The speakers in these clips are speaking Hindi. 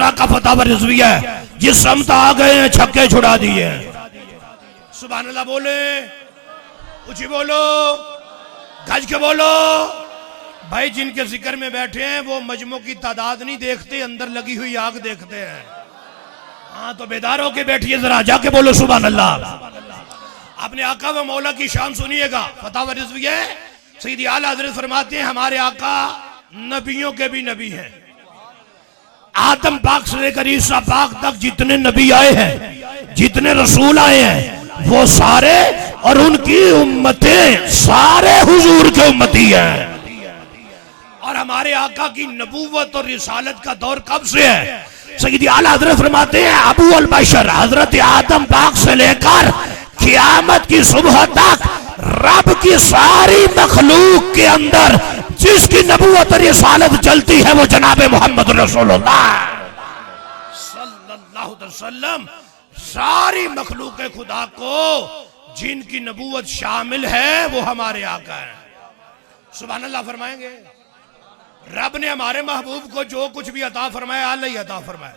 रजा का फतवा रिजवी है, जिस समत आ गए हैं छक्के छुड़ा दिए। सुभान अल्लाह बोले, ऊंची बोलो, गज के बोलो। भाई जिनके जिक्र में बैठे हैं वो मजमू की तादाद नहीं देखते, अंदर लगी हुई आग देखते हैं। हाँ तो बेदार होके बैठिए, जरा जाके बोलो सुभान अल्लाह। अपने आका व मौला की शान सुनिएगा। फतवा रिजवी है, सैयदी आला हजरत फरमाते हैं हमारे आका नबियों के भी नबी हैं। आदम पाक से लेकर ईसा पाक तक जितने नबी आए हैं, जितने रसूल आए हैं, वो सारे और उनकी उम्मतें सारे हुजूर के उम्मती हैं। और हमारे आका की नबूवत और रिसालत का दौर कब से है? सैयदी आला हजरत फरमाते हैं अबू अल बशर हजरत आदम पाक से लेकर क़यामत की सुबह तक रब की सारी मखलूक के अंदर जिसकी नबूवत और रिसालत चलती है वो जनाबे मोहम्मद रसूलुल्लाह सल्लल्लाहु अलैहि वसल्लम। सारी मखलूक खुदा को जिनकी नबूवत शामिल है वो हमारे आका है। सुभान अल्लाह फरमाएंगे। रब ने हमारे महबूब को जो कुछ भी अता फरमाया अल्लाह ही अता फरमाया।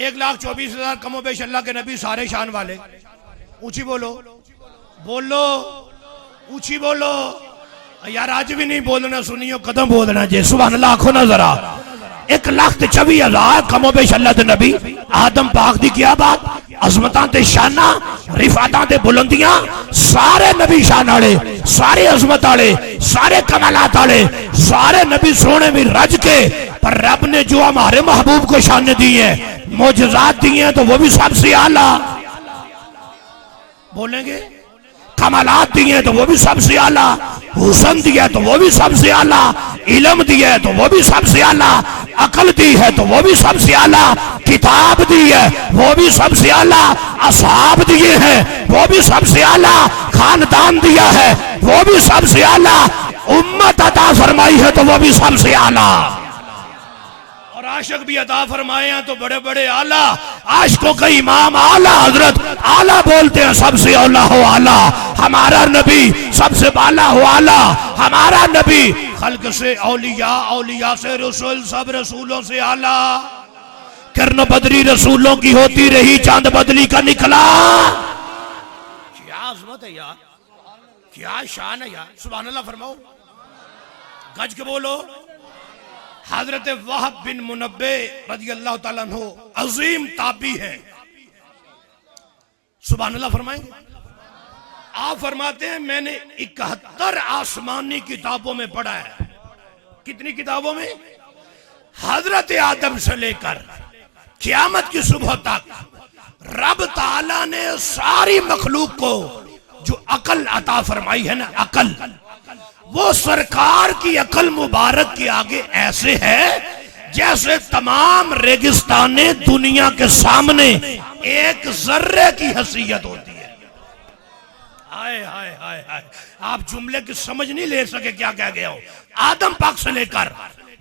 1,24,000 कमो बेश अल्लाह के नबी सारे शान वाले। ऊंची बोलो, बोलो, ऊंची बोलो यार, आज भी नहीं बोलना, सुनियो कदम बोलना जे। सुभान अल्लाह आखो ना जरा। 1,24,000 कमो बेश अल्लाह के नबी। आदम पाक दी क्या बात, अजमतां ते शाना रिफातां ते बुलंदियां, सारे नबी शान वाले, सारे अजमत वाले, सारे कमालात वाले, सारे नबी सोने में रज के। पर रब ने जो हमारे महबूब को शान दी है, मोजज़ात दी है, तो वो भी सबसे आला। बोलेंगे कमालात दिए हैं तो वो भी सबसे आला, हुसन दिया है तो वो भी सबसे आला, इल्म दिया है तो वो भी सबसे आला, अकल दी है तो वो भी सबसे आला, किताब दी है वो भी सबसे आला, असहाब दिए हैं वो भी सबसे आला, खानदान दिया है वो भी सबसे आला, उम्मत अता फरमाई है तो वो भी सबसे आला, और आशिक भी अता फरमाए हैं तो बड़े बड़े आला। आशिकों का इमाम आला हजरत, आला बोलते हैं सबसे औला हो आला। हमारा नबी सबसे बाला हो आला। हमारा नबी खल्क से औलिया, औलिया से रसूल, सब रसूलों से आला। किरण बदरी रसूलों की होती रही, चांद बदली का निकला। क्या अज़मत है यार, क्या शान है यार। सुभान अल्लाह फरमाओ, गज के बोलो। हजरत वहब बिन मुनब्बे रज़ी अल्लाह ताला अन्हु अजीम ताबी है। सुभान अल्लाह फरमाएंगे। आप फरमाते हैं मैंने 71 आसमानी किताबों में पढ़ा है। कितनी किताबों में? हजरत आदम से लेकर क़यामत की सुबह तक रब ताला ने सारी मखलूक को जो अकल अता फरमाई है ना, अकल, वो सरकार की अकल मुबारक के आगे ऐसे है जैसे तमाम रेगिस्ताने दुनिया के सामने एक जर्रे की हैसियत होती है। हाय हाय हाय हाय, आप जुमले की समझ नहीं ले सके क्या कह गया हूं। आदम पाक से लेकर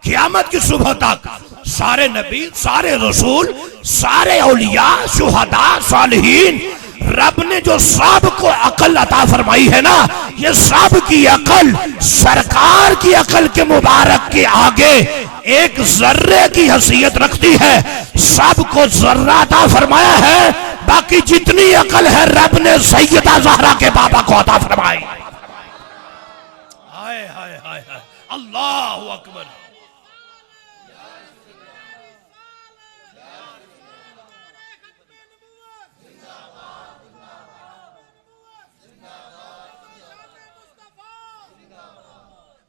क़यामत की सुबह तक सारे नबी, सारे रसूल, सारे औलिया, शुहदा, सालिहीन, रब ने जो सब को अकल अता फरमाई है ना, ये सब की अकल सरकार की अकल के मुबारक के आगे एक जर्रे की हैसियत रखती है। सबको जर्रा अता फरमाया है, बाकी जितनी अकल है रब ने सैयदा ज़हरा के बाबा को अता फरमाई। हाय हाय हाय हाय, अल्लाहु अकबर।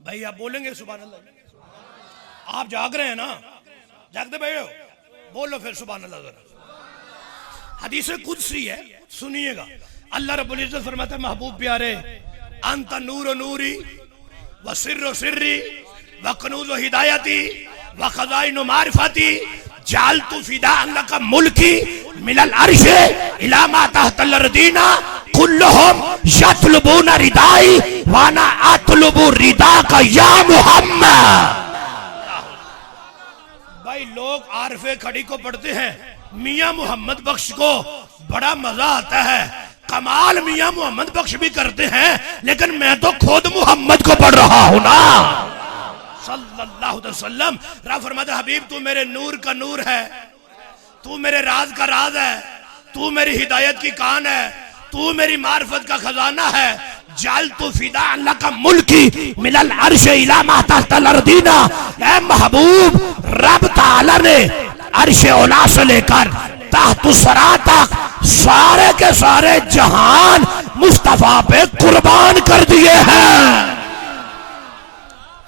भाई आप बोलेंगे सुभान अल्लाह। आप जाग रहे हैं ना, जागते बैठे हो, बोलो फिर सुभान अल्लाह जरा। हदीस कुदसी है, सुनिएगा। अल्लाह रब्बुल इज्जत फरमाता है महबूब प्यारे, अंत नूर नूरी व सिर्र सिर्री व कनूज हिदायती व खजाइन मारिफती जालतु फिदा लका मुल्की मिनल अर्श इला मा तहतल रदीना कुल्लुहुम यतलबूना रिदाई वाना अतलबु रिदा का या मोहम्मद। भाई लोग आरफे खड़ी को पढ़ते हैं, मियां मोहम्मद बख्श को बड़ा मजा आता है, कमाल मियां मोहम्मद बख्श भी करते हैं, लेकिन मैं तो खुद मोहम्मद को पढ़ रहा हूं ना सल्लल्लाहु अलैहि वसल्लम। रब फरमाता हबीब तू मेरे नूर का नूर है, तू मेरे राज का राज है, तू मेरी हिदायत की कान है, तू मेरी मार्फत का खजाना है। जाल तू फिदा अल्लाह का मुल्की मिलल अर्श इला मा तहतल अर्दीना। ए महबूब, रब ताला ने अर्श औला से लेकर तहत सरा तक सारे के सारे जहान मुस्तफा पे कुर्बान कर दिए हैं।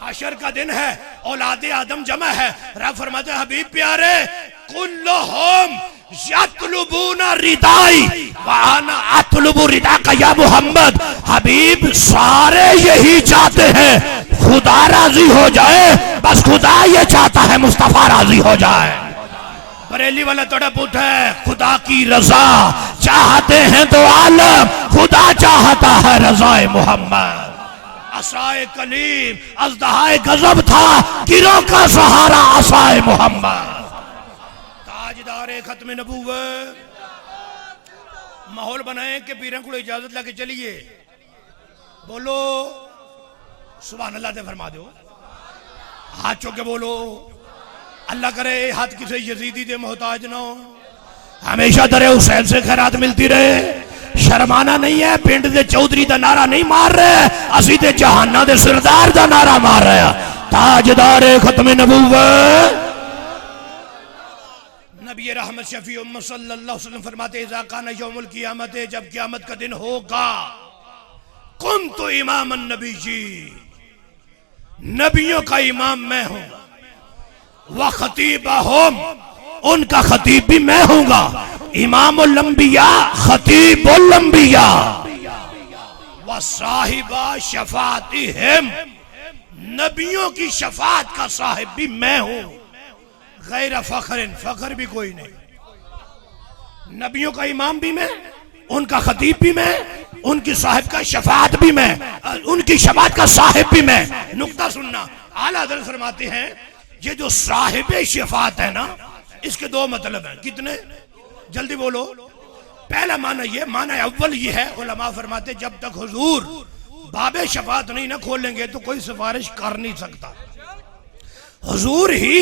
हशर का दिन है, औलादे आदम जमा है। रब फरमाते हबीब प्यारे, कुल्लुहुम यतलुबूना रिदाई व अना अतलुबु रिदा का या मोहम्मद। हबीब सारे यही चाहते हैं खुदा राजी हो जाए, बस खुदा ये चाहता है मुस्तफा राजी हो जाए। बरेली वाला तड़प उठा है, खुदा की रजा चाहते हैं तो आलम, खुदा चाहता है रजाए मोहम्मद। असाए कलीम अज़दहाए गजब था, किरों का सहारा असाए मोहम्मद। ताजदारे खत्म नबूवत। माहौल बनाए कि पीरों को इजाजत लेके चलिए। बोलो सुभान अल्लाह दे फरमा दो, हाथ चौक के बोलो। अल्लाह करे हाथ किसी यजीदी दे मोहताज ना हो, हमेशा दरे हुसैन से खैरात मिलती रहे। शर्माना नहीं है, पिंड दे चौधरी दा नारा नहीं मार रहे, असी ते जहाना दे सरदार दा नारा मार रहे हैं। ताजदारे खत्म नबूवत। नबी रहमत शफी उम्मत सल्लल्लाहु अलैहि वसल्लम फरमाते इज़ा काना यौमुल क़ियामत, जब क़यामत का दिन होगा, कुन्तु इमामन नबी जी, नबियों का इमाम मैं हूं, व खतीबहुम, उनका खतीब भी मैं हूंगा। इमामुल अंबिया खतीबुल अंबिया व साहिबा शफातिहिम, नबियों की शफात का साहिब भी मैं हूं। गैर फखरिन, फखर भी कोई नहीं। नबियों का इमाम भी मैं, उनका खतीब भी मैं, उनकी साहिब का शफात भी मैं, उनकी शफात का साहिब भी मैं। नुक्ता सुनना, आला हज़रत फरमाते हैं ये जो साहिब शफात है ना, इसके दो मतलब हैं। कितने? जल्दी बोलो। पहला माना ये, माना अव्वल ये है, उलमा फरमाते जब तक हुजूर बाबे शफात नहीं ना खोलेंगे तो कोई सिफारिश कर नहीं सकता। हुजूर ही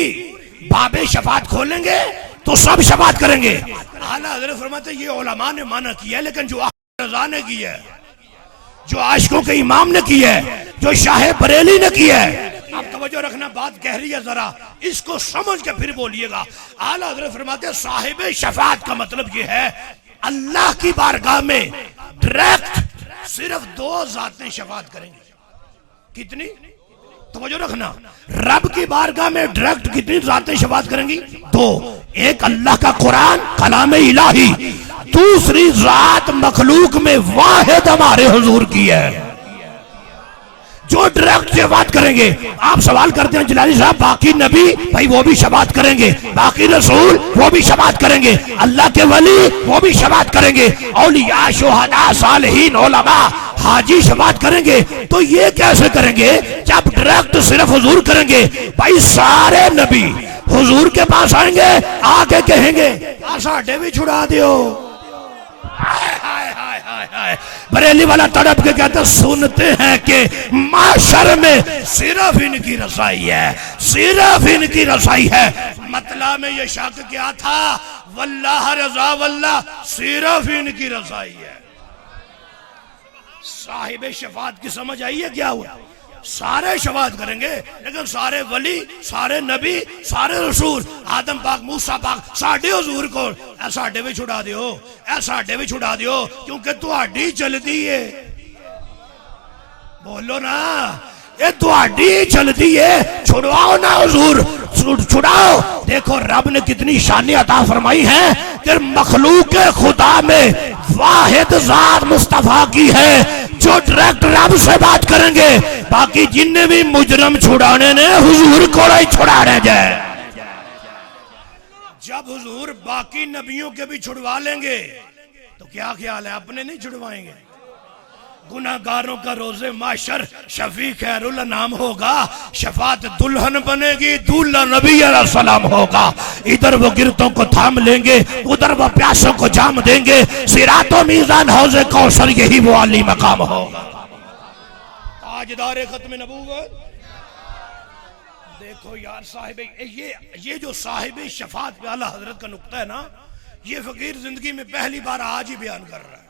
बाबे शफात खोलेंगे तो सब शफात करेंगे। आला हज़रत फरमाते ये उलमा ने माना किया, लेकिन जो रज़ा ने की है, जो आशिकों के इमाम ने की है, जो शाह बरेली ने की है, आप तवज्जो रखना, बात कह रही है, जरा इसको समझ के फिर बोलिएगा। आला हज़रत फरमाते साहिब शफात का मतलब ये है अल्लाह की बारगाह में डायरेक्ट सिर्फ दो जातें शफात करेंगी। कितनी? तवज्जो रखना, रब की बारगाह में डायरेक्ट कितनी जातें शफात करेंगी? दो। एक अल्लाह का कुरान कलाम इलाही, दूसरी जात मखलूक में वाहिद हमारे हुजूर की है जो डायरेक्ट शफात करेंगे। आप सवाल करते हैं जलाली साहब बाकी नबी, भाई वो भी शफात करेंगे, बाकी रसूल वो भी शफात करेंगे, अल्लाह के वली वो भी शफात करेंगे, औलिया शुहदा सालिहीन उलमा हाजी शफात करेंगे। तो ये कैसे करेंगे जब डायरेक्ट सिर्फ हुजूर करेंगे? भाई सारे नबी हुजूर के पास आएंगे, आके कहेंगे साढ़े भी छुड़ा दियो। बरेली वाला तड़प के कहते सुनते हैं कि माशर में सिर्फ इनकी रसाई है, सिर्फ इनकी रसाई है। मतलब में ये शक क्या था? वल्लाह रजा वल्लाह, सिर्फ इनकी रसाई है। साहिब शफात की समझ आई है क्या हुआ? सारे शफात करेंगे, लेकिन सारे वली, सारे नबी, सारे रसूल, आदम पाक, मूसा पाक, साडे हुजूर को ऐ साडे भी छुड़ा दियो, ऐ साडे भी छुड़ा दियो, क्योंकि तुहाडी चलदी है। बोलो ना, ये तुहाडी चलदी है, छुड़वाओ ना हुजूर, छुड़ाओ। देखो रब ने कितनी शानी अता फरमाई है कि मखलूक खुदा में वाहिद जात मुस्तफा की है जो डायरेक्ट रब से बात करेंगे। बाकी जिन्ने भी मुजरम छुड़ाने ने हुजूर को ही छुड़ाने जाए। जब हुजूर बाकी नबियों के भी छुड़वा लेंगे तो क्या ख्याल है अपने नहीं छुड़वाएंगे? गुनाहगारों का रोजे माशर शफी खैरुल नाम होगा, शफात दुल्हन बनेगी, दूल्हा नबी अलैहिस्सलाम होगा। इधर वो गिरतों को थाम लेंगे, उधर वो प्यासों को जाम देंगे। सिरातो मीज़ान हौज़े कौसर यही वो आली मकाम होगा। ताजदारे खत्म नबूवत देखो यार साहिब, ये जो साहिब शफात पे आला हजरत का नुक्ता है ना, ये फकीर जिंदगी में पहली बार आज ही बयान कर रहा है।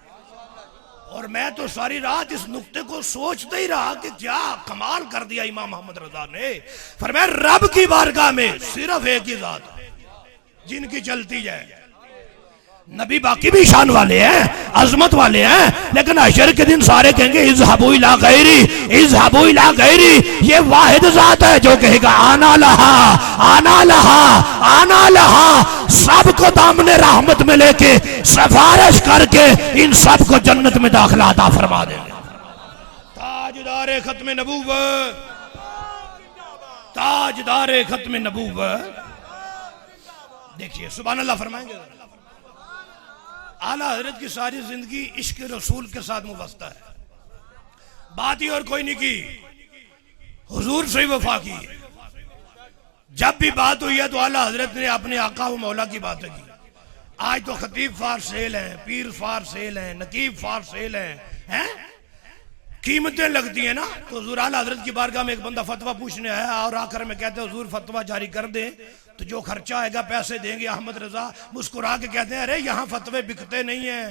और मैं तो सारी रात इस नुक्ते को सोचते ही रहा कि क्या कमाल कर दिया इमाम मोहम्मद रजा ने। फरमाया रब की बारगाह में सिर्फ एक ही जात है जिनकी चलती जाए। नबी बाकी भी शान वाले हैं, अजमत वाले हैं, लेकिन हशर के दिन सारे कहेंगे इज़्हाबू इला गैरी, इज़्हाबू इला गैरी। ये वाहिद जात है जो कहेगा आना लहा, आना लहा, आना लहा। सबको दामने रहमत में लेके सिफारिश करके इन सबको जन्नत में दाखिला अता फरमा देंगे। ताजदारे खत्म नबूवत, ताजदारे खत्म नबूवत। देखिए सुभान अल्लाह फरमाएंगे। आला हजरत की सारी जिंदगी इश्क रसूल के साथ मुबस्ता है, बात ही और कोई नहीं की, हुजूर से ही वफा की। जब भी बात हुई है तो आला हजरत ने अपने आका व मौला की बातें की। आज तो खतीब फार सेल हैं, पीर फार सेल हैं, नकीब फार सेल हैं, कीमतें लगती हैं ना। तो हुजूर आला हजरत की बारगाह में एक बंदा फतवा पूछने आया और आकर में कहते हैं हुजूर फतवा जारी कर दें तो जो खर्चा आएगा पैसे देंगे। अहमद रजा मुस्कुरा के कहते हैं अरे यहाँ फतवे बिकते नहीं है,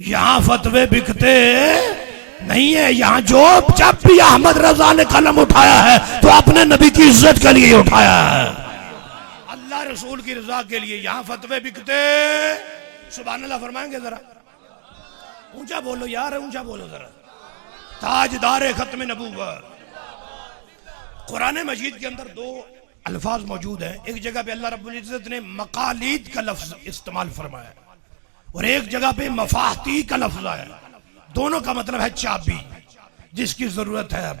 यहाँ फतवे बिकते नहीं है। यहाँ जो जब भी अहमद रजा ने कलम उठाया है तो अपने नबी की इज्जत के लिए उठाया है, अल्लाह रसूल की रजा के लिए। यहाँ फतवे बिकते। सुभान अल्लाह फरमाएंगे जरा ऊंचा बोलो यार, ऊंचा बोलो जरा। ताजदारे खत्म नबूवत। कुरान मजीद के अंदर दो अल्फाज मौजूद हैं। एक जगह पे अल्लाह रब्बुल इज्जत ने मकालीद का लफ्ज इस्तेमाल फरमाया और एक जगह पे मफाती का लफ्ज आया। दोनों का मतलब है चाबी जिसकी जरूरत है। अब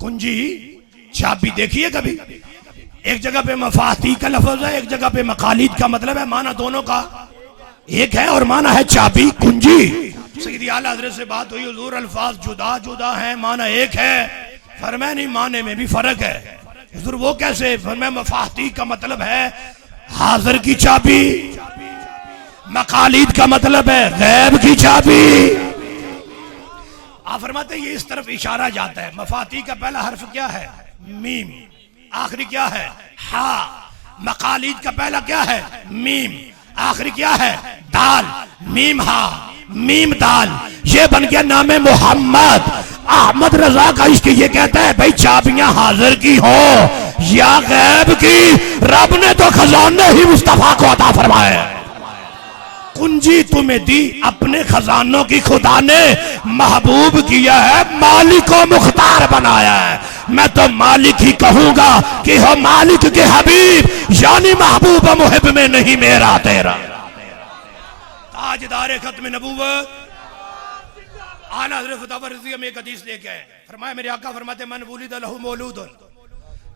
कुंजी चाबी देखिए कभी, एक जगह पे मफाती का लफ्ज है, एक जगह पे मकालीद का मतलब है। माना दोनों का एक है और माना है चाबी, कुंजी। सैयदी आला हज़रत से बात हुई, हुजूर अल्फाज जुदा जुदा हैं, माना एक है। फरमाया नहीं, माने में भी फर्क है। हुजूर वो कैसे? फरमाया मफाती का मतलब है हाजिर की चाबी, मकालीद का मतलब है गैब की चाबी। आप फरमाते ये इस तरफ इशारा जाता है। मफाती का पहला हर्फ क्या है? मीम, आखिरी क्या है? हा। मकालीद का पहला क्या है? मीम, आखिरी क्या है? दाल। मीम हा, मीम दाल, ये बन गया नाम मोहम्मद। अहमद रजा का इश्क ये कहता है भाई चाबियां हाजिर की हो या गैब की, रब ने तो खजाने ही मुस्तफा को अता फरमाए। कुंजी तुम्हें दी अपने खजानों की खुदा ने, महबूब किया है मालिक को मुख्तार बनाया है। मैं तो मालिक ही कहूंगा कि हो मालिक के हबीब, यानी महबूब मुहिब में नहीं मेरा तेरा। ताजदारे खत्म नबूवत आला हज़रत फतावा रज़िया में एक हदीस लेके आए। फरमाया मेरे आका फरमाते मन वुलिद लहू मौलूदुन,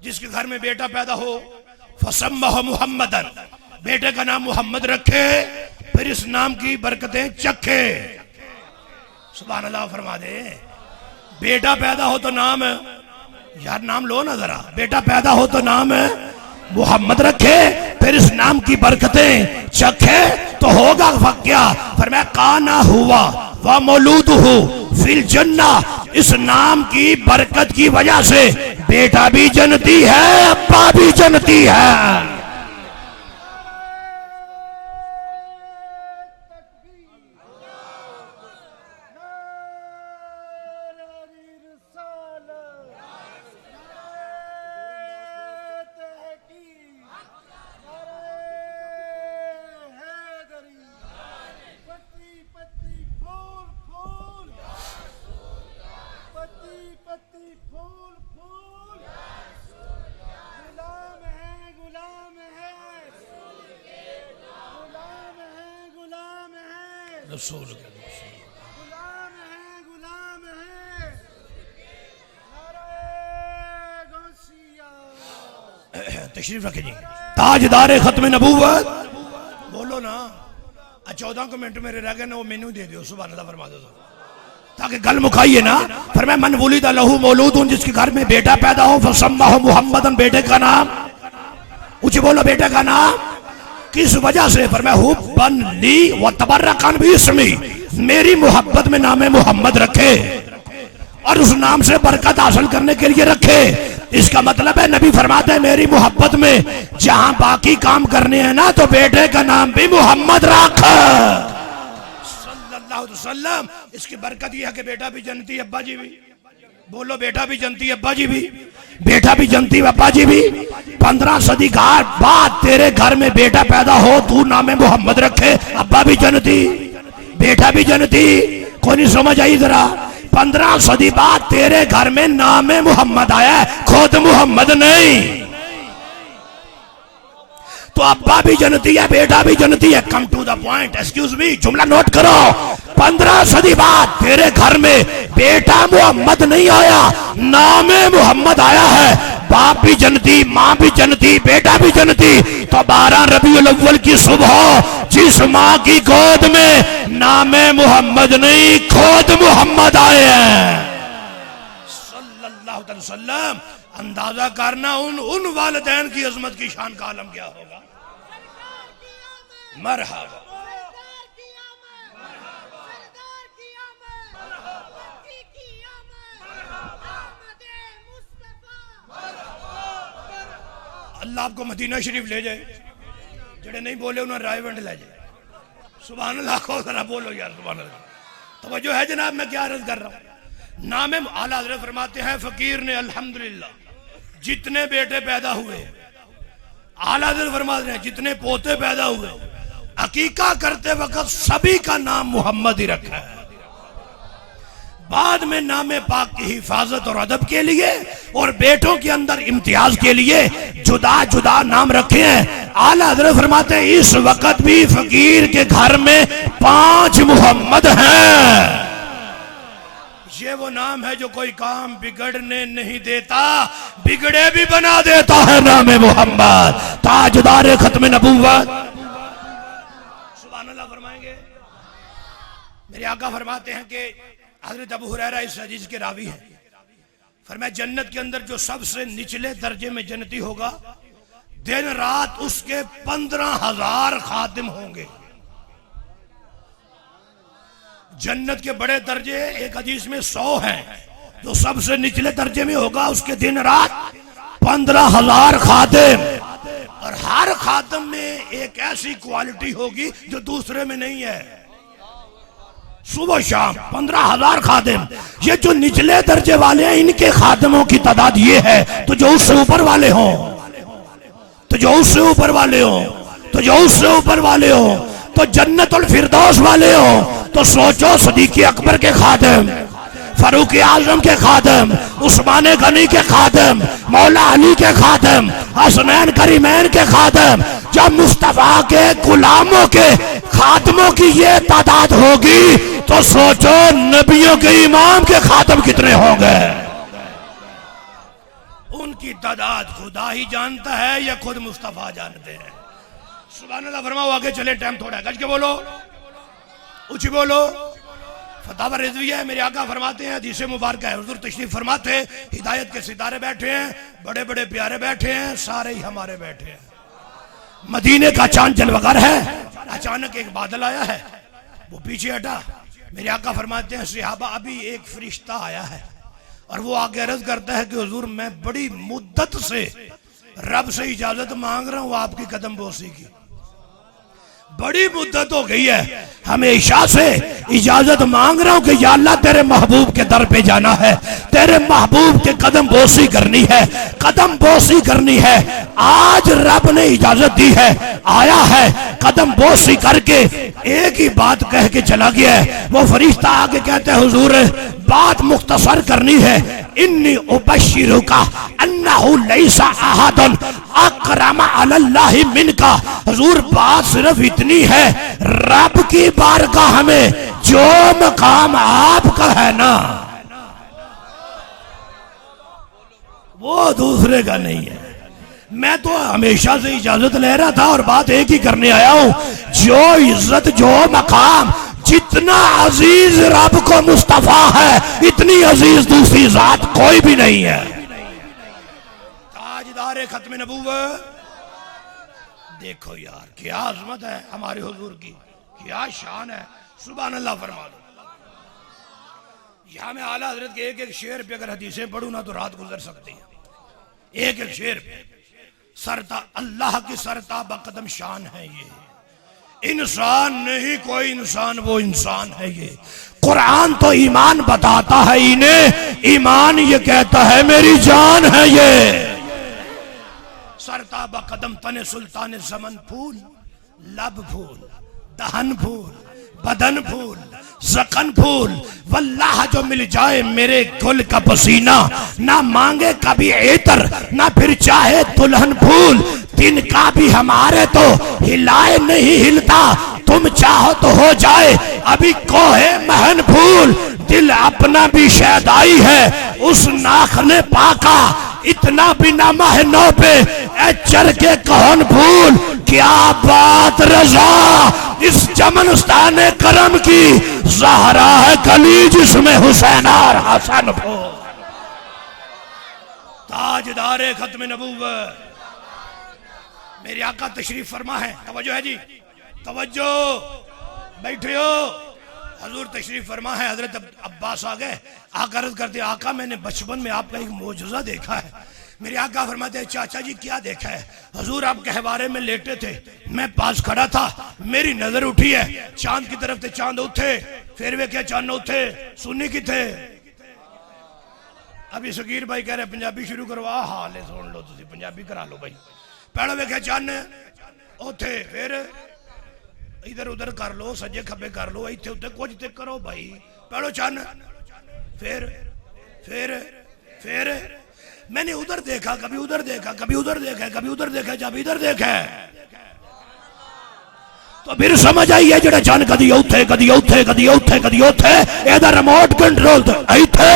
जिसके घर में बेटा पैदा हो फसम्महु मुहम्मदन, बेटे का नाम मोहम्मद रखे, फिर इस नाम की बरकतें चखे। सुभान अल्लाह फरमा दे। बेटा पैदा हो तो नाम, यार नाम लो ना जरा, बेटा पैदा हो तो नाम मोहम्मद रखे, फिर इस नाम की बरकतें चखे तो होगा क्या? फरमाया काना हुआ व मौलूदुहु फिल जन्ना, इस नाम की बरकत की वजह से बेटा भी जन्नती है, अब्बा भी जन्नती है। रसूल के गुलाम है, गुलाम है। तशरीफ रखे जी। ताजदारे खत्म नबूवत बोलो ना। 14 मिनट मेरे रह गए ना, वो मेनू दे दो। सुभान अल्लाह फरमा दो ताकि गल मुकाइए ना। फिर मैं मन वुलिद लहू मौलूदुन, जिसके घर में बेटा पैदा हो फसम्महु मुहम्मदन, बेटे का नाम ऊंचे बोलो, बेटे का नाम किस वजह से? फरमाया हुब्बन ली व तबर्रकन बिस्मी, मेरी मोहब्बत में नाम मोहम्मद रखे और उस नाम से बरकत हासिल करने के लिए रखे। इसका मतलब है नबी फरमाते हैं मेरी मोहब्बत में जहां बाकी काम करने हैं ना तो बेटे का नाम भी मोहम्मद रख सल्लल्लाहु अलैहि वसल्लम। इसकी बरकत यह है कि बेटा भी जनती अब्बा जी भी। बोलो बेटा भी जनती अब्बा जी भी, बेटा भी जनती अब्बा जी भी। 15 सदी बाद तेरे घर में बेटा पैदा हो, तू नाम मोहम्मद रखे, अब्बा भी जनती बेटा भी जनती। कोई नहीं समझ आई जरा। 15 सदी बाद तेरे घर में नाम मोहम्मद आया है, खुद मोहम्मद नहीं। तो अब्बा भी जनती है, बेटा भी जनती है। Come to the point, excuse me, जुमला नोट करो। 15 सदी बाद तेरे घर में बेटा मोहम्मद नहीं आया, नाम मोहम्मद आया है। बाप भी जनती, माँ भी जनती, बेटा भी जनती। तो 12 रबीउल अव्वल की सुबह जिस माँ की गोद में नाम मोहम्मद नहीं, खुद मोहम्मद आए हैं सल्लल्लाहु अलैहि वसल्लम। अंदाजा करना उन वालिदैन की अजमत की शान का आलम क्या होगा। मरहबा। अल्लाह आपको मदीना शरीफ ले जाए, जेड़े नहीं बोले उन्हें रायवंड ले जाए। सुभान अल्लाह को जरा बोलो यार, सुभान अल्लाह। तवज्जो है जनाब, मैं क्या अर्ज कर रहा हूँ। नाम आला हज़रत फरमाते हैं फकीर ने अल्हम्दुलिल्लाह जितने बेटे पैदा हुए, आला हज़रत फरमाते हैं जितने पोते पैदा हुए, अकीका करते वक्त सभी का नाम मोहम्मद ही रखा है। बाद में नाम पाक की हिफाजत और अदब के लिए और बेटों के अंदर इम्तियाज के लिए जुदा जुदा नाम रखे हैं। आला हज़रत फरमाते हैं इस वक्त भी फकीर के घर में 5 मोहम्मद हैं। ये वो नाम है जो कोई काम बिगड़ने नहीं देता, बिगड़े भी बना देता है। नाम मोहम्मद ताजदार खत्म नबूवत। सुभान अल्लाह फरमाएंगे। मेरे आका फरमाते हैं कि हज़रत अबू हुरैरा इस हदीस के रावी हैं, फरमाया जन्नत के अंदर जो सबसे निचले दर्जे में जन्नती होगा, दिन रात उसके 15,000 खादिम होंगे। जन्नत के बड़े दर्जे एक हदीस में 100 हैं, जो सबसे निचले दर्जे में होगा उसके दिन रात 15,000 खादिम। और हर खादिम में एक ऐसी क्वालिटी होगी जो दूसरे में नहीं है। सुबह शाम 15,000 खादिम। ये जो निचले दर्जे वाले हैं इनके खादिमों की तादाद ये है, तो जो उससे ऊपर वाले हों, तो जो उससे ऊपर वाले हों, तो जो उससे ऊपर वाले हों, तो जन्नतुल फिरदौस वाले हों, तो सोचो सदीक़ अकबर के खादिम, फारूक आजम के खादिम, उस्मान गनी के खादिम, मौला अली के खादिम, हसनैन करीमैन के खादिम। जब मुस्तफा के गुलामों के खादिमों की ये तादाद होगी तो सोचो नबियों के इमाम के खादिम कितने होंगे। उनकी तादाद खुदा ही जानता है या खुद मुस्तफा जानते हैं। सुभान अल्लाह। फरमाओ आगे चले, टाइम थोड़ा है, गज के बोलो, ऊंची बोलो। फतावा रिज़विया है, मेरे आका फरमाते हैं, हदीस मुबारक है, हुजूर तशरीफ फरमाते हैं, हिदायत के सितारे बैठे हैं, बड़े बड़े प्यारे बैठे हैं, सारे ही हमारे बैठे हैं। मदीने का चांद जलवगर है। अचानक एक बादल आया है, वो पीछे हटा। मेरे आका फरमाते हैं सहाबा अभी एक फरिश्ता आया है और वो आगे अर्ज करता है कि हुजूर मैं बड़ी मुद्दत से रब से इजाजत मांग रहा हूँ आपकी कदम बोसी की। बड़ी मुद्दत हो गई है, हमेशा से इजाजत मांग रहा हूं कि या अल्लाह तेरे महबूब के दर पे जाना है, तेरे महबूब के कदम बोसी करनी है, कदम बोसी करनी है। आज रब ने इजाजत दी है, आया है, कदम बोसी करके एक ही बात कह के चला गया है। वो फरिश्ता आके कहते हैं हुजूर बात मुख्तसर करनी है, इन्नी उबश्शिरुका अन्नहु लैसा अहदुन अकरमा अलल्लाहि मिनका। हुजूर बात सिर्फ इतनी है, रब की बारगाह में जो मकाम आपका है ना वो दूसरे का नहीं है। मैं तो हमेशा से इजाजत ले रहा था और बात एक ही करने आया हूं, जो इज्जत जो मकाम जितना अजीज रब को मुस्तफा है इतनी अजीज दूसरी जात कोई भी नहीं है। ताजदार खत्म नबूवत। देखो यार क्या अजमत है हमारे हुजूर की, क्या शान है। सुभान अल्लाह फरमा लो। यहाँ मैं आला हजरत के एक एक शेर पे अगर हदीसें पढ़ूं ना तो रात गुजर सकती है। एक एक शेर पे सरता अल्लाह की सरता बकदम शान है ये, इंसान नहीं कोई इंसान, वो इंसान है ये। कुरान तो ईमान बताता है इन्हें, ईमान ये कहता है मेरी जान है ये। सरता बकदम तने सुल्तान जमन फूल, लब फूल, दहन फूल, बदन फूल, जखन फूल, वल्लाह जो मिल जाए मेरे गुल का पसीना, ना मांगे कभी एतर ना फिर चाहे दुल्हन फूल। तिनका भी हमारे तो हिलाए नहीं हिलता, तुम चाहो तो हो जाए अभी कोहे महन फूल। दिल अपना भी शैदाई है उस नाखने पाका, इतना भी ना महनो पे ए चर के कहन फूल। क्या बात रजा इस चमनस्तान करम की, ज़हरा है गली जिसमें हुसैन और हसन फूल। ताजदारे खत्म नबूवत मेरे आका तशरीफ फरमा है। तवज्जो है जी, तवज्जो, बैठियो। हजूर तशरीफ फरमा है। हजरत अब्बास आ गए, आकर करते आका मैंने बचपन में आपका एक मौजूजा देखा है। मेरे आका फरमाते हैं चाचा जी क्या देखा है? हजूर आप गहवारे में लेटे थे, मैं पास खड़ा था, मेरी नजर उठी है चांद की तरफ, थे चांद उठे, फिर वे क्या चांद उठे सुन्नी की थे। अभी सकीर भाई कह रहे पंजाबी शुरू करो, आ हाल है सुन लो, तुम पंजाबी करा लो भाई। पहले वे क्या चांद उठे, फिर इधर उधर कर लो, सज्जे खब्बे कर लो, इतने उतने कुछ तो करो भाई। पहलो चन्न, फिर मैंने उधर देखा, कभी उधर देखा, कभी उधर देखा, कभी उधर देखा, जब इधर देखा तो फिर समझ आई है जरा चन्न कदी उठे कदी उठे कदी उठे कदी उठे, एदा रिमोट कंट्रोल तो इथे।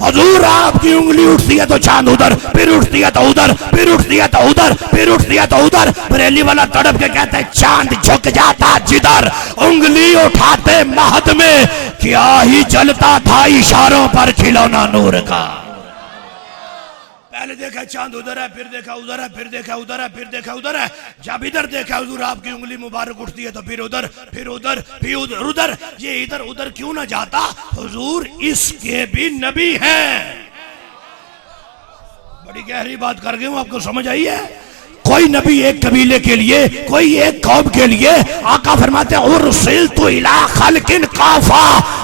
हजूर आपकी उंगली उठती है तो चांद उधर, फिर उठती है तो उधर, फिर उठती है तो उधर, फिर उठती है तो उधर। बरेली वाला तड़प के कहते हैं चांद झुक जाता जिधर, उंगली उठाते महद में क्या ही जलता था इशारों पर खिलौना नूर का। पहले देखा चांद उधर है, फिर देखा उधर है, फिर देखा उधर है, फिर देखा उधर है। जब इधर देखा हुजूर आपकी उंगली मुबारक उठती है तो फिर उधर, फिर उधर, फिर उधर उधर। ये इधर उधर क्यों ना जाता? हुजूर इसके भी नबी हैं। बड़ी गहरी बात कर गए हूं, आपको समझ आई है? कोई नबी एक कबीले के लिए, कोई एक कौम के लिए। आका फरमाते हैं उर्सिल तो इला खल्किन काफा,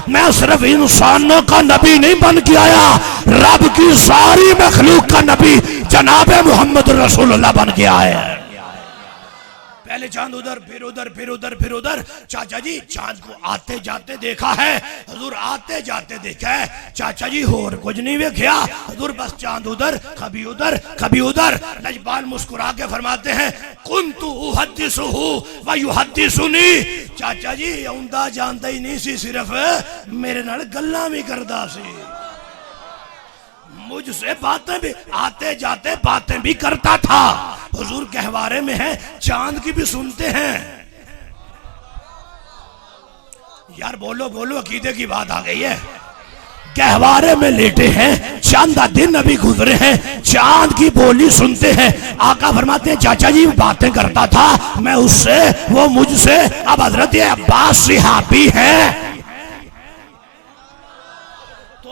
मैं सिर्फ इंसानों का नबी नहीं बन के आया, रब की सारी मखलूक का नबी जनाब मोहम्मद रसूलुल्लाह बन के आया है। पहले चांद उधर, फिर उधर, फिर उधर, फिर उधर। चाचा जी चांद को आते जाते देखा है, हजूर आते जाते देखा है। चाचा जी होर कुछ नहीं देखा, हजूर बस चांद उधर, कभी उधर, कभी उधर। लजपाल मुस्कुरा के फरमाते हैं कुन्तु उहद्दिसुहु व युहद्दिसुनी। चाचा जी आउंदा जानता ही नहीं सी, सिर्फ मेरे नाल गल्लां भी करदा सी, मुझसे बातें भी, आते जाते बातें भी करता था। हुजूर गहवारे में है, चांद की भी सुनते हैं। यार बोलो बोलो, अकीदे की बात आ गई है। गहवारे में लेटे हैं, चांद दिन अभी गुजरे हैं, चांद की बोली सुनते हैं। आका फरमाते हैं चाचा जी बातें करता था, मैं उससे, वो मुझसे। अब हजरत अब्बास सहाबी हैं,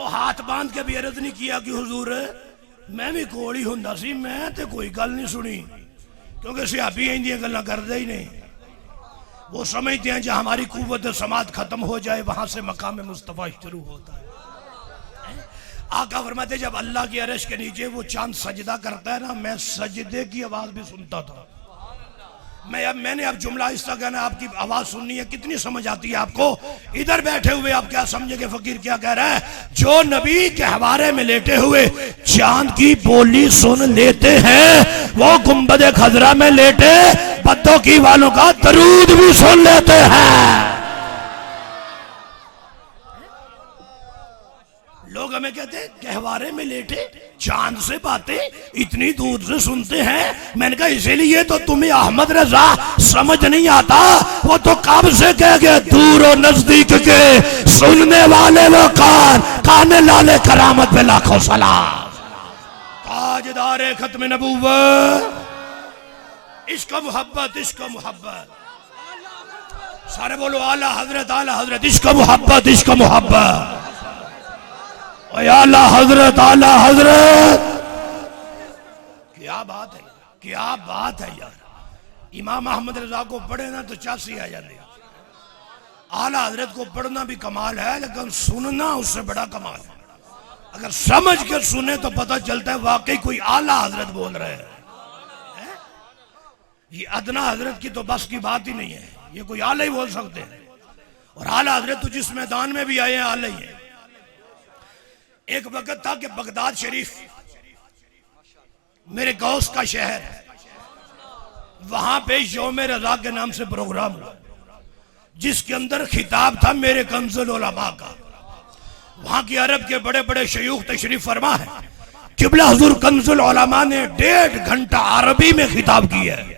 हाथ बांध के भी अर्ज नहीं किया कि हुजूर मैं भी कोल ही हुंदा सी, मैं तो कोई गल नहीं सुनी, क्योंकि सहाबी इंदियां गल्लां करदे ही नहीं। वो समझते हैं जहां हमारी कुव्वत समात खत्म हो जाए वहां से मकाम मुस्तफा शुरू होता है। आका फरमाते जब अल्लाह की अरश के नीचे वो चांद सजदा करता है ना, मैं सजदे की आवाज भी सुनता था। मैंने अब जुमला इस तरह कहना, आपकी आवाज सुननी है, कितनी समझ आती है आपको? इधर बैठे हुए आप क्या समझेंगे फकीर क्या कह रहा है? जो नबी गहवारे में लेटे हुए चांद की बोली सुन लेते हैं, वो गुंबद खजरा में लेटे बद्दों की वालों का दरूद भी सुन लेते हैं। लोग हमें कहते हैं गहवारे में लेटे चांद से बातें इतनी दूर से सुनते हैं। मैंने कहा इसीलिए तो तुम्हें अहमद रजा समझ नहीं आता, वो तो कब से कह गए दूर और नजदीक के सुनने वाले वो कान लाले करामत पे लाखों सलाम। ताजदारे खत्म नबूवत, इश्क मोहब्बत, इश्क मोहब्बत। सारे बोलो आला हजरत, आला हजरत, इश्क मोहब्बत, इश्क मोहब्बत। आला हजरत, आला हजरत। क्या बात है, क्या बात है यार। इमाम अहमद रजा को पढ़े ना तो 84 आ जाते। आला हजरत को पढ़ना भी कमाल है, लेकिन सुनना उससे बड़ा कमाल है। अगर समझ के सुने तो पता चलता है वाकई कोई आला हजरत बोल रहे हैं। ये अदना हजरत की तो बस की बात ही नहीं है, ये कोई आला ही बोल सकते हैं। और आला हजरत तो जिस मैदान में भी आए हैं आला ही है। एक वक्त था कि बगदाद शरीफ मेरे गौस का शहर है, वहां पे यौम रजा के नाम से प्रोग्राम हुआ, जिसके अंदर खिताब था मेरे कंजुल उलमा का। वहां की अरब के बड़े बड़े शयूख तशरीफ फरमा है। किबला हुजूर कंजुल उलमा ने 1.5 घंटा अरबी में खिताब किया है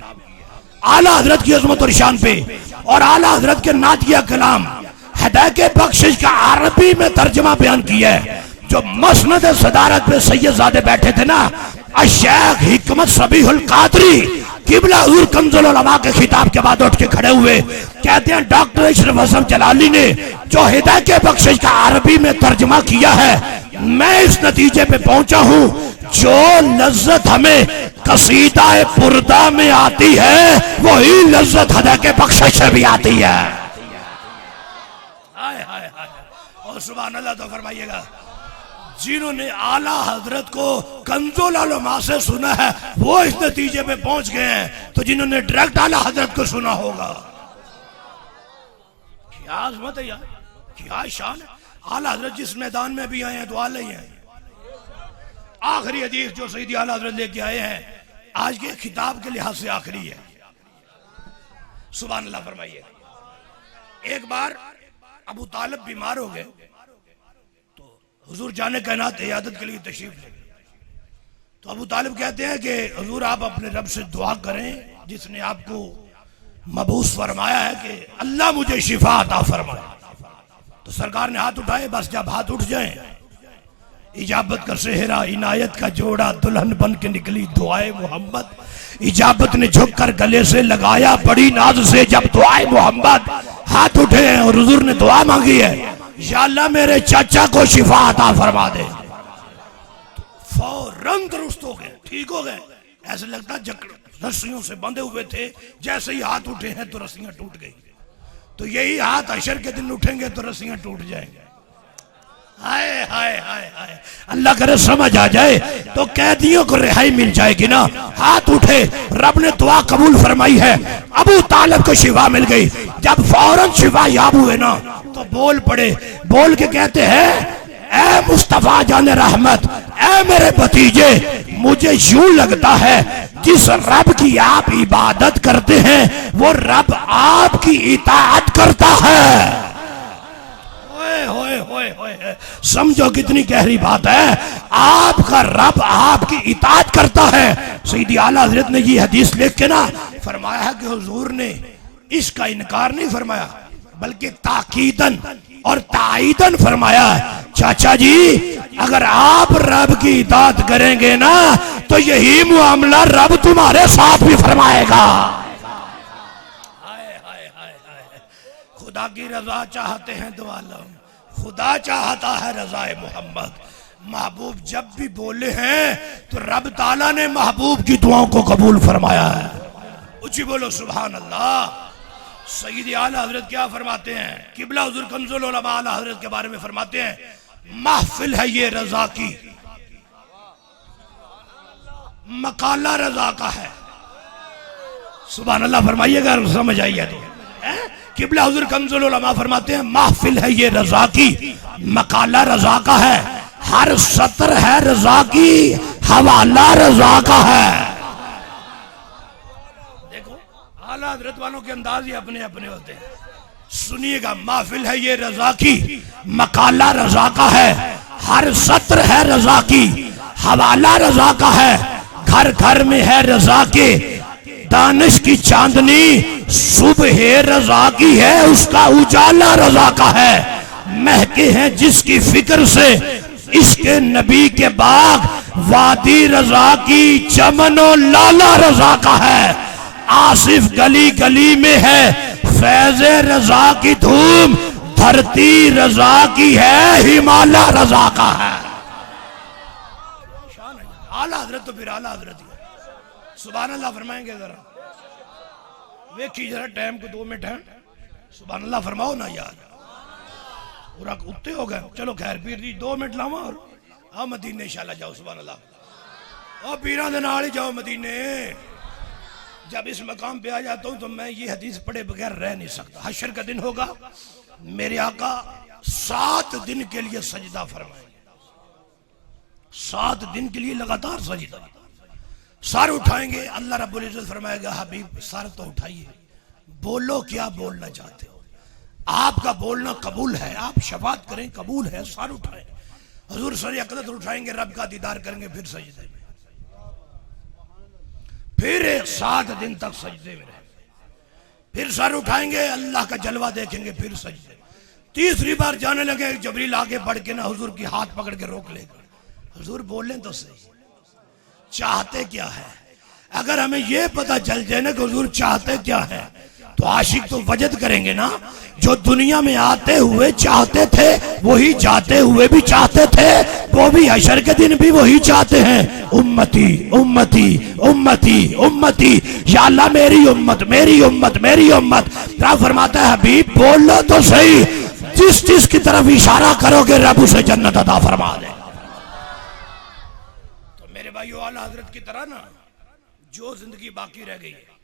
आला हजरत की अजमत और शान पे। और आला हजरत के नातिया कलाम हिदायत बख्शिश का अरबी में तर्जमा बयान किया है। जो मसनद सदारत पे सैयदजादे बैठे थे ना, शेख हिकमत सबीहुल कादरी किबला हुजूर कंजुल उलमा के खिताब के बाद उठ के खड़े हुए, कहते हैं डॉक्टर अशरफ हसन जलाली ने जो हिदायत बख्शिश का अरबी में तर्जमा किया है, मैं इस नतीजे पे पहुंचा हूं, जो लज्जत हमें कसीदा पुरदा में आती है वही लज्जत हिदायत बख्शिश से भी आती है। हाय हाय हाय, और सुभान अल्लाह तो फरमाइएगा। जिन्होंने आला हजरत को कंजुल उलमा से सुना है वो इस नतीजे पे पहुंच गए हैं, तो जिन्होंने डायरेक्ट आला हजरत को सुना होगा, क्या अज़मत है यार, क्या शान है। आला हजरत जिस मैदान में भी आए हैं तो आला ही हैं। आखिरी हदीस जो सईदी आला हजरत लेके आए हैं आज के खिताब के लिहाज से आखिरी है। सुभान अल्लाह फरमाइए। एक बार अबू तालिब बीमार हो गए, हुजूर जाने कायनात इयादत के लिए तशरीफ ले गए। तो अबू तालिब कहते हैं कि हुजूर आप अपने रब से दुआ करें जिसने आपको मबूस फरमाया है कि अल्लाह मुझे शिफा अता फरमाए। तो सरकार ने हाथ उठाए, बस जब हाथ उठ जाए इजाबत का सेहरा इनायत का जोड़ा दुल्हन बन के निकली दुआए मोहम्मद। इजाबत ने झुककर गले से लगाया बड़ी नाज से जब दुआए मोहम्मद। हाथ उठे हैं और हुजूर ने दुआ मांगी है, या अल्लाह मेरे चाचा को शिफा अता फरमा दे। फौरन दुरुस्त हो गए, ठीक हो गए। ऐसे लगता रस्सियों से बंधे हुए थे, जैसे ही हाथ उठे हैं तो रस्सियां टूट गई। तो यही हाथ हशर के दिन उठेंगे तो रस्सियां टूट जाएंगे। हाय हाय हाय हाय, अल्लाह करे समझ आ जाए तो कैदियों को रिहाई मिल जाएगी ना। हाथ उठे, रब ने दुआ कबूल फरमाई है, अबू तालिब को शिफा मिल गई। जब फौरन शिफा याब हुए ना तो बोल पड़े, बोल के कहते हैं ऐ मुस्तफा जाने रहमत, ऐ मेरे भतीजे, मुझे यूं लगता है जिस रब की आप इबादत करते हैं वो रब आपकी इताअत करता है। होए होए होए, समझो कितनी गहरी बात है। आपका रब आपकी इताअत करता है। सईदी आला हजरत ने ये हदीस लिख के ना फरमाया है कि हुजूर ने इसका इनकार नहीं फरमाया बल्कि ताकीदन और ताईदन फरमाया है। चाचा जी अगर आप रब की इताअत करेंगे ना तो यही मामला रब तुम्हारे साथ भी फरमाएगा। हाय हाय हाय हाय, खुदा की रजा चाहते हैं दो आलम, खुदा चाहता है रजाए मोहम्मद। महबूब जब भी बोले हैं तो रब ताला ने महबूब की दुआओं को कबूल फरमाया है। ऊंची बोलो सुभान अल्लाह। सईदी आला हजरत क्या फरमाते हैं, किबला हुजूर कंजुल उलमा आला हजरत के बारे में फरमाते हैं, महफिल है ये रजा की, मकाला रजा का है। सुभान अल्लाह फरमाइएगा, समझ आइए तो। किबला हुजूर कंजुल उलमा फरमाते हैं महफिल है ये रजा की, मकाला रजा का है, हर सत्र है रजा की, हवाला रजा का है। देखो आला हजरत वालों के अंदाज ही अपने अपने होते हैं। सुनिएगा, महफिल है ये रजा की, मकाला रजा का है, हर सत्र है रजा की, हवाला रजा का है, घर घर में है रजा के, दानिश की चांदनी सुबह रजा की है, उसका उजाला रजा का है, महके हैं जिसकी फिक्र से इसके नबी के बाग, वादी रजा की चमनो लाला रजा का है, आसिफ गली गली में है फैज रजा की धूम, धरती रजा की है, हिमालय रजा का है। आला हजरत तो फिर आला हजरत ही है। सुभान अल्लाह फरमाएंगे जरा, वेखी जरा टाइम को 2 मिनट है, सुभान अल्लाह फरमाओ ना यार, पूरा उत्ते हो गए। चलो खैर पीर जी 2 मिनट लावा और आओ मदीने इंशाल्लाह जाओ। सुभान अल्लाह, और पीरां दे नाल ही जाओ मदीने। जब इस मकाम पे आ जाता हूं तो मैं ये हदीस पढ़े बगैर रह नहीं सकता। हशर का दिन होगा, मेरे आका 7 दिन के लिए सजदा फरमाएंगे, 7 दिन के लिए लगातार सजदा। सर उठाएंगे, अल्लाह रब्बुल इज्जत फरमाएगा हबीब सर तो उठाइए, बोलो क्या बोलना चाहते हो, आपका बोलना कबूल है, आप शफात करें कबूल है, सर उठाएं। हुजूर सर अक़दस उठाएंगे, रब का दीदार करेंगे, फिर सजदे में, फिर 7 दिन तक सजदे में रहेंगे, फिर सर उठाएंगे, अल्लाह का जलवा देखेंगे, फिर सजदे। तीसरी बार जाने लगे, जबरील आगे बढ़ के ना हुजूर की हाथ पकड़ के रोक लेगा, हुजूर बोलें तो सही, चाहते क्या है। अगर हमें यह पता चल जाए ना कि हुजूर चाहते क्या है, तो आशिक तो वजद करेंगे ना, जो दुनिया में आते हुए चाहते थे वही जाते हुए भी चाहते थे, वो भी हशर के दिन भी वही चाहते हैं, उम्मती उम्मती उम्मती उम्मती, या अल्लाह मेरी उम्मत मेरी उम्मत मेरी उम्मत। रब फरमाता है हबीब बोलो तो सही, जिस जिस की तरफ इशारा करोगे रब उसे जन्नत अता फरमा दे। तो मेरे भाइयों आला हजरत की तरह ना जो जिंदगी बाकी रह गई है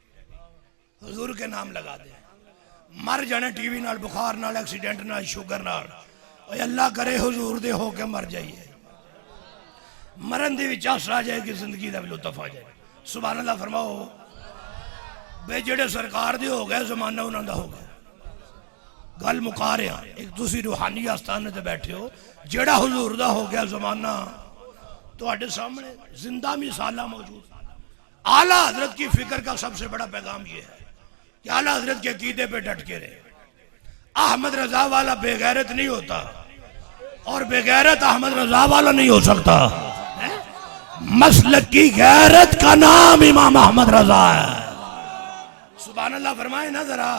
हुजूर के नाम लगा दे। मर जाने टीवी नाल, बुखार नाल, एक्सीडेंट नाल, शुगर नाल, अल्लाह करे हुजूर दे हो के मर जाइए, मरन दी विच आस आ जाएगी, जिंदगी दा लुत्फ आ जाए। सुभान अल्लाह फरमाओ बे जेड़े सरकार दे हो गए जमाना उन्हां दा हो गया। गल मुका रहा, एक तुसी रूहानी आस्थाने ते बैठे हो, जेड़ा हुजूर दा हो गया जमाना तुहाडे सामने जिंदा मिसालां मौजूद। आला हजरत की फिक्र का सबसे बड़ा पैगाम ये है कि आला हजरत के अकीदे पे डट के रहे। अहमद रजा वाला बेगैरत नहीं होता और बेगैरत अहमद रजा वाला नहीं हो सकता। मसलक की गैरत का नाम इमाम अहमद रजा है। सुभान अल्लाह फरमाए ना जरा,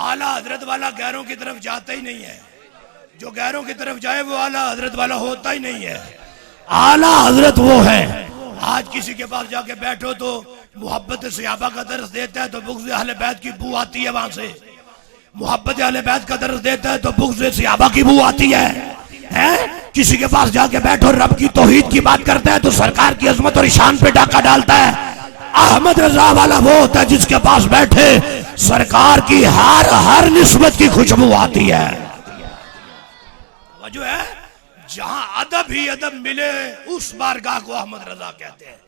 आला हजरत वाला गैरों की तरफ जाता ही नहीं है, जो गैरों की तरफ जाए वो आला हजरत वाला होता ही नहीं है। आला हजरत वो है, आज किसी के पास जाके बैठो तो मोहब्बत सहाबा का दर्स देता है तो बुग़्ज़ अहले बैत की बू आती है वहां से, मोहब्बत अहले बैत का दर्स देता है तो बुग़्ज़ सहाबा की बू आती है। किसी के पास जाके बैठो रब की तौहीद की बात करता है तो सरकार की अजमत और शान पे डाका डालता है। अहमद रजा वाला वो होता है जिसके पास बैठे सरकार की हर निस्बत की खुशबू आती है। जो है जहां अदब ही अदब मिले उस बारगाह को अहमद रजा कहते हैं,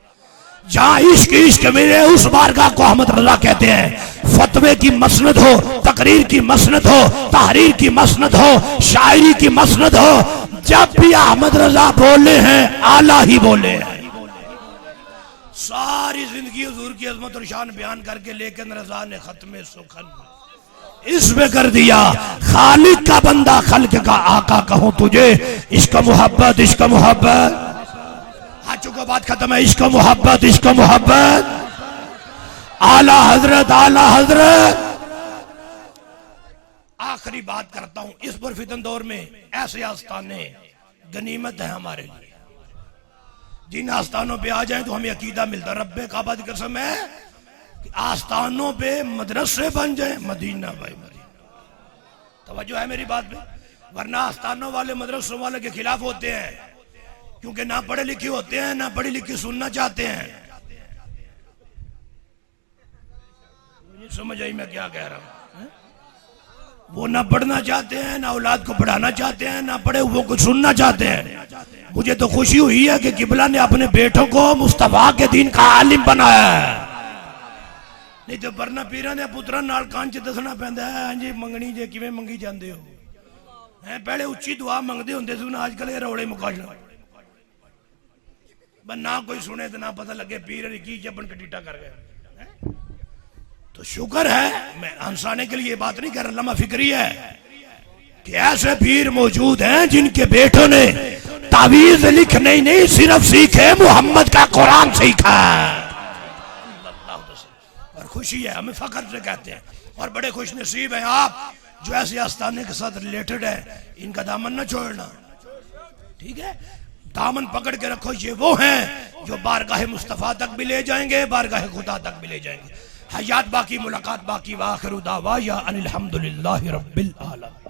जहां इश्क इश्क मिले उस बारगाह को अहमद रजा कहते हैं। फतवे की मसनद हो, तकरीर की मसनद हो, तहरीर की मसनद हो, शायरी की मसनद हो, जब भी अहमद रजा बोले हैं आला ही बोले हैं। सारी जिंदगी हुजूर की अजमत और शान बयान करके लेकिन रजा ने खत्मे सुखन इसमें कर दिया, खालिक का बंदा खल्क का आका कहूं तुझे, इश्क मोहब्बत इश्क मोहब्बत। हाँ चुका बात खत्म है, इश्क मोहब्बत इश्क मोहब्बत। आला हजरत आला हजरत। आखिरी बात करता हूं, इस पुरफितन दौर में ऐसे आस्थाने गनीमत है हमारे लिए, जिन आस्थानों पे आ जाए तो हमें अकीदा मिलता। रब्बे काबा की कसम है कि आस्थानों पे मदरसे बन जाए, मदीना भाई मदीना। तवज्जो है मेरी बात पे, वरना आस्थानों वाले मदरसों वाले के खिलाफ होते हैं, क्योंकि ना पढ़े लिखे होते हैं, ना पढ़ी लिखी सुनना चाहते हैं। समझ आई मैं क्या कह रहा हूं? वो ना पढ़ना चाहते हैं, ना औलाद को पढ़ाना चाहते हैं, ना पढ़े हुए को सुनना चाहते हैं। मुझे तो खुशी हुई है कि किबला ने अपने बेटों को मुस्तफा के दीन का आलिम बनाया है, नहीं तो वरना पीरा ने पुत्रा नाल कान च दसना पैंदा है हां जी मंगनी जे किवें मंगी जांदे हो है। पहले उच्ची दुआ मंगदे हुंदे सी, आजकल ये रौले मुका छड़ा, ना कोई सुने तो ना पता लगे पीर की जबन कटीटा कर गए। तो शुक्र है, मैं हंसाने के लिए ये बात नहीं कर रहा, लम्हा फिक्री है कि ऐसे पीर मौजूद हैं जिनके बेटों ने तावीज लिखने नहीं सिर्फ सीखे मोहम्मद का कुरान सीखा। और खुशी है, हमें फख्र से कहते हैं, और बड़े खुश नसीब हैं आप जो ऐसे आस्थाने के साथ रिलेटेड है। इनका दामन न छोड़ना, ठीक है। दामन पकड़ के रखो, ये वो हैं जो बारगाह मुस्तफ़ा तक भी ले जाएंगे, बारगाह खुदा तक भी ले जाएंगे। हयात बाकी, मुलाकात बाकी। वाखिरु दावा या अनिल हम्दुलिल्लाहि रब्बिल आलमीन।